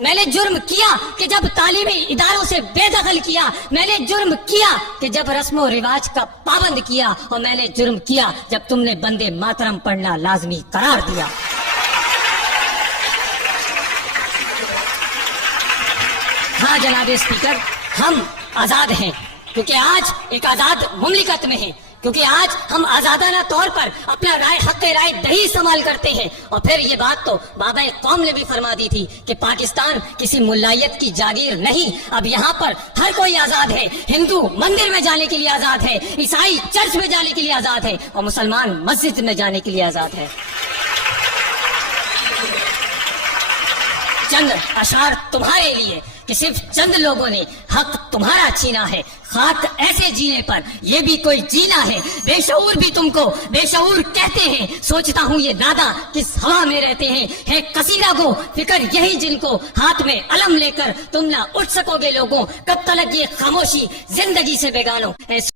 میں نے جرم کیا کہ جب تعلیمی اداروں سے بے دخل کیا، میں نے جرم کیا کہ جب رسم و رواج کا پابند کیا، اور میں نے جرم کیا جب تم نے بندے ماترم پڑھنا لازمی قرار دیا۔ ہاں جناب اسپیکر، ہم آزاد ہیں کیونکہ آج ایک آزاد مملکت میں ہیں، کیونکہ آج ہم آزادانہ طور پر اپنا حق رائے دہی استعمال کرتے ہیں۔ اور پھر یہ بات تو بابا قوم نے بھی فرما دی تھی کہ پاکستان کسی ملائیت کی جاگیر نہیں، اب یہاں پر ہر کوئی آزاد ہے۔ ہندو مندر میں جانے کے لیے آزاد ہے، عیسائی چرچ میں جانے کے لیے آزاد ہے، اور مسلمان مسجد میں جانے کے لیے آزاد ہے۔ چند اشعار تمہارے لیے کہ صرف چند لوگوں نے حق تمہارا چھینا ہے، خاک ایسے جینے پر یہ بھی کوئی جینا ہے۔ بے شعور بھی تم کو بے شعور کہتے ہیں، سوچتا ہوں یہ نادا کس ہوا میں رہتے ہیں۔ ہے قصیدہ گو فکر یہی جن کو، ہاتھ میں علم لے کر تم نہ اٹھ سکو گے لوگوں، کب تلک یہ خاموشی زندگی سے بیگانو۔